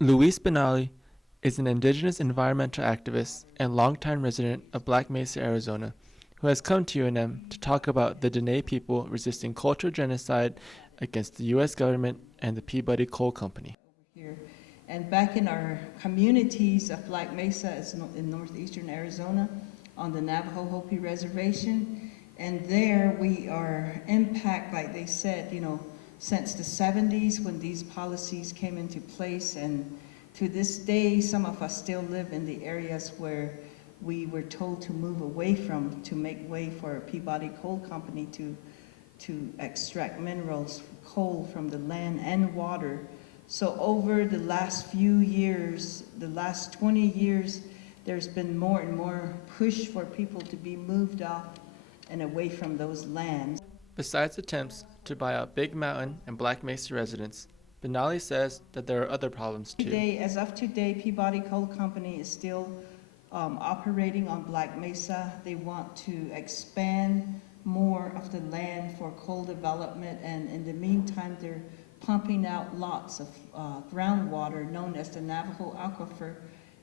Louise Benally is an Indigenous environmental activist and longtime resident of Black Mesa, Arizona, who has come to UNM to talk about the Dine people resisting cultural genocide against the U.S. government and the Peabody Coal Company. Here. And back in our communities of Black Mesa in northeastern Arizona on the Navajo Hopi Reservation, and there we are impacted, like they said, since the 70s when these policies came into place, and to this day some of us still live in the areas where we were told to move away from to make way for Peabody Coal Company to extract minerals, coal from the land and water. So over the last few years, the last 20 years, there's been more and more push for people to be moved off and away from those lands. Besides attempts to buy out Big Mountain and Black Mesa residents, Benally says that there are other problems too. As of today, Peabody Coal Company is still operating on Black Mesa. They want to expand more of the land for coal development, and in the meantime, they're pumping out lots of groundwater known as the Navajo Aquifer,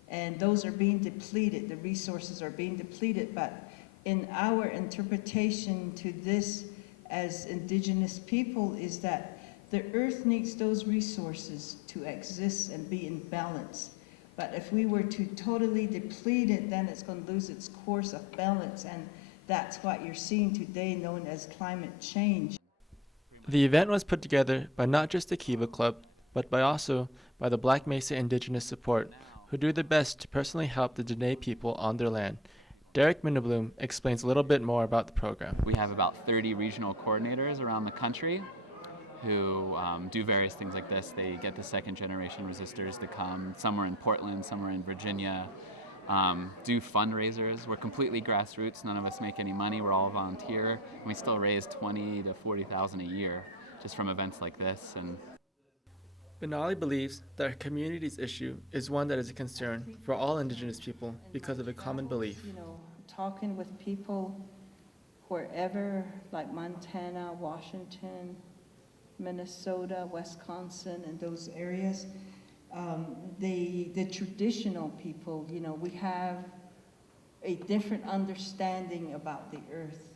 and those are being depleted. The resources are being depleted, but in our interpretation to this as Indigenous people is that the earth needs those resources to exist and be in balance. But if we were to totally deplete it, then it's going to lose its course of balance, and that's what you're seeing today known as climate change. The event was put together by not just the Kiva Club, but also by the Black Mesa Indigenous Support, who do their best to personally help the Dene people on their land. Derek Minnebloom explains a little bit more about the program. We have about 30 regional coordinators around the country who do various things like this. They get the second generation resistors to come. Some are in Portland, some are in Virginia. Do fundraisers. We're completely grassroots. None of us make any money. We're all volunteer. And we still raise $20,000 to $40,000 a year just from events like this. And Benally believes that our community's issue is one that is a concern for all Indigenous people because of a common belief. Talking with people wherever, like Montana, Washington, Minnesota, Wisconsin, and those areas, the traditional people, we have a different understanding about the earth.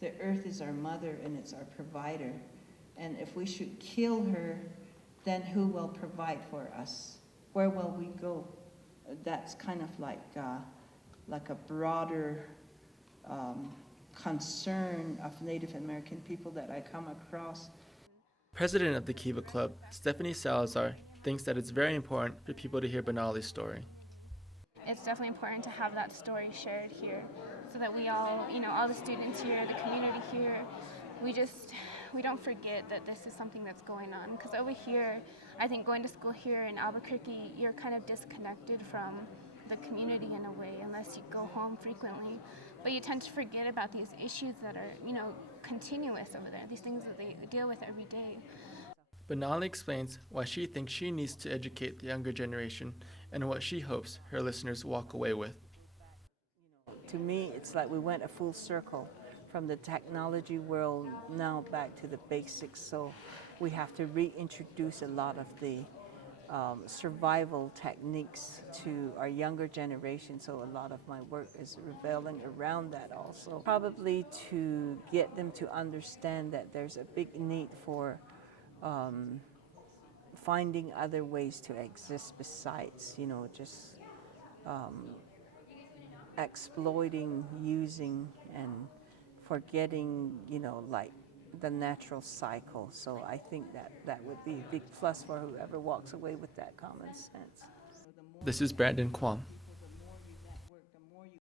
The earth is our mother and it's our provider. And if we should kill her, then who will provide for us? Where will we go? That's kind of like a broader concern of Native American people that I come across. President of the Kiva Club, Stephanie Salazar, thinks that it's very important for people to hear Benaly's story. It's definitely important to have that story shared here so that we all, all the students here, the community here, we don't forget that this is something that's going on. Because over here, I think going to school here in Albuquerque, you're kind of disconnected from the community in a way unless you go home frequently. But you tend to forget about these issues that are, continuous over there, these things that they deal with every day. Benally explains why she thinks she needs to educate the younger generation and what she hopes her listeners walk away with. To me, it's like we went a full circle from the technology world now back to the basics. So we have to reintroduce a lot of the survival techniques to our younger generation. So a lot of my work is revolving around that also. Probably to get them to understand that there's a big need for finding other ways to exist besides, just exploiting, using, and forgetting, like the natural cycle. So I think that would be a big plus for whoever walks away with that common sense. This is Brandon Kwam.